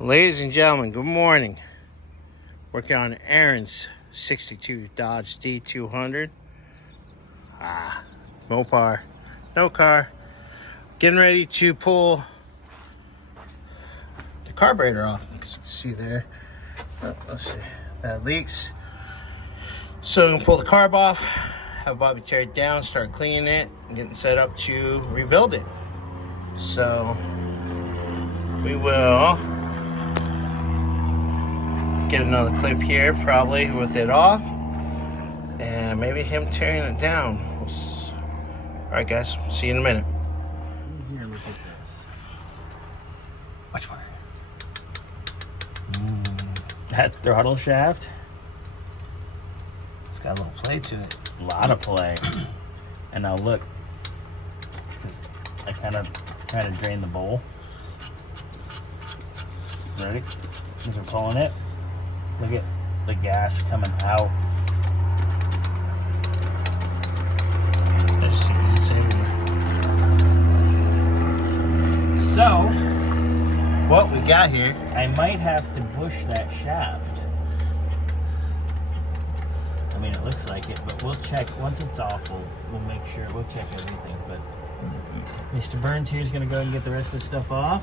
Ladies and gentlemen, good morning. Working on Aaron's 62 Dodge D200. Mopar, no car. Getting ready to pull the carburetor off. As you can see there. Let's see, that leaks. So I'm gonna pull the carb off, have Bobby tear it down, start cleaning it, and getting set up to rebuild it. So we will get another clip here, probably with it off, and maybe him tearing it down. All right, guys, see you in a minute. Here, look at this. Which one? That throttle shaft, It's got a little play to it. a lot of play. And now look, because I kind of trying to drain the bowl. Ready? As we're pulling it, look at the gas coming out. There's seeds everywhere. So, What we got here? I might have to bush that shaft. I mean, it looks like it, but we'll check. Once it's off, we'll make sure. We'll check everything. But Mr. Burns here is going to go ahead and get the rest of this stuff off.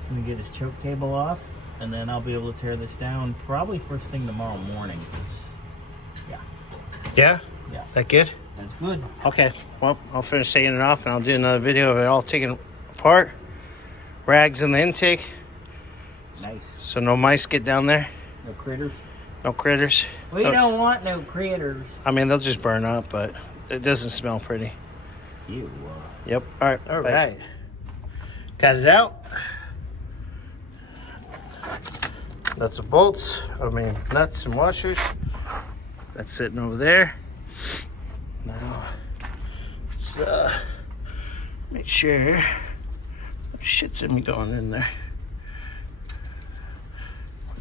He's going to get his choke cable off, and then I'll be able to tear this down probably first thing tomorrow morning. Yeah? Yeah. That good? That's good. Okay, well, I'll finish taking it off, and I'll do another video of it all taken apart. Rags in the intake, Nice. so no mice get down there. No critters. No critters. We No- don't want no critters. I mean, they'll just burn up, but it doesn't smell pretty. You. Yep. All right. All right. Got it out. Nuts and bolts. I mean, nuts and washers. That's sitting over there. Now, let's make sure no shit's in me going in there.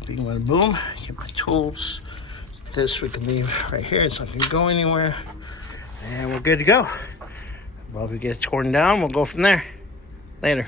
Bing, bada, boom. Get my tools. This we can leave right here. It's not gonna go anywhere. And we're good to go. Well, if we get it torn down, we'll go from there. Later.